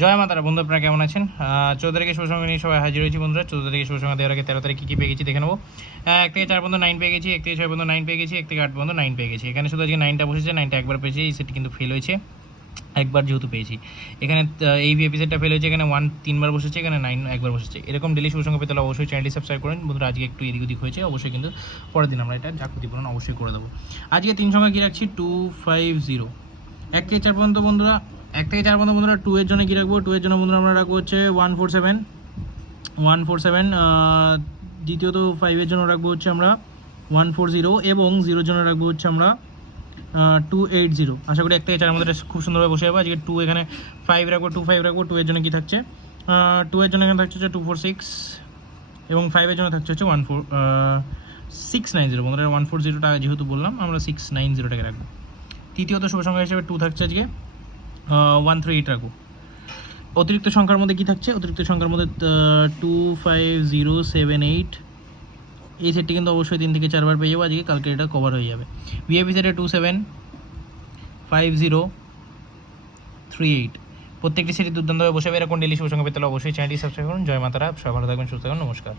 জয় মাতারা বন্ধু, আপনারা কেমন আছেন? 14 তারিখে শুভ সংখ্যা নিয়ে সবাই হাজির হয়েছি বন্ধুরা। 14 তারিখে শুভ সংখ্যা দেওয়ার আগে 13 তারিখ কী পেয়ে গেছি দেখে নেবো। 1 থেকে 4 পর্যন্ত 9 পেয়ে গেছি, 1 থেকে 6 পর্যন্ত 9 পেয়ে গেছি, 1 থেকে 8 পর্যন্ত 9 পেয়ে গেছি। এখানে শুধু আজকে 9টা বসেছে, 9টা একবার পেয়েছি, এই সেটটি কিন্তু ফেল হয়েছে একবার যেহেতু পেয়েছি। এখানে এই ভিআইপি সেটটা ফেল হয়েছে, এখানে 1 3বার বসেছে, এখানে 9 একবার বসেছে। এরকম ডেলি শুভ সংখ্যা পেতে হলে অবশ্যই চ্যানেলটি সাবস্ক্রাইব করুন বন্ধুরা। আজকে একটু এদিক ওদিক হয়েছে, অবশ্যই কিন্তু পরের দিন আমরা এটা যা ক্ষতিপূরণ অবশ্যই করে দেবো। আজকে 3 সংখ্যা কী রাখছি? 250। 1 থেকে 4 পর্যন্ত বন্ধুরা, 1 থেকে 4 পর্যন্ত বন্ধুরা 2 এর জন্য কী রাখবো? 2 এর জন্য বন্ধুরা আমরা রাখবো হচ্ছে 147। দ্বিতীয়ত 5 এর জন্য রাখবো হচ্ছে আমরা 140 এবং 0 এর জন্য রাখবো হচ্ছে আমরা 280। আশা করি 1 থেকে 4 মধ্যে খুব সুন্দরভাবে বসে যাবো। আজকে 2 এখানে 5 রাখবো, 5 রাখবো। 2 এর জন্য কী থাকছে? 2 এর জন্য এখানে থাকছে হচ্ছে 246 এবং 5 এর জন্য থাকছে হচ্ছে 690 বন্ধুরা। 140 টাকা যেহেতু বললাম, আমরা 690 টাকা রাখবো। তৃতীয়ত শুভ সংখ্যা হিসেবে 2 থাকছে আজকে, 138 রাখবো। অতিরিক্ত সংখ্যার মধ্যে কী থাকছে? অতিরিক্ত সংখ্যার মধ্যে 25078। এই সেটটি কিন্তু অবশ্যই 3 থেকে 4 বার পেয়ে যাবো আজকে, কালকে এটা কভার হয়ে যাবে। ভিআইপি সেটে 275038 প্রত্যেকটি সেটই দুর্দান্তভাবে বসে যাবে। এরকম ডেলি শুভ সংখ্যা পেতে হলে অবশ্যই চ্যানেলটি সাবস্ক্রাইব করুন। জয় মাতারা, সবাই ভালো থাকবেন, সুস্থ থাকবেন, নমস্কার।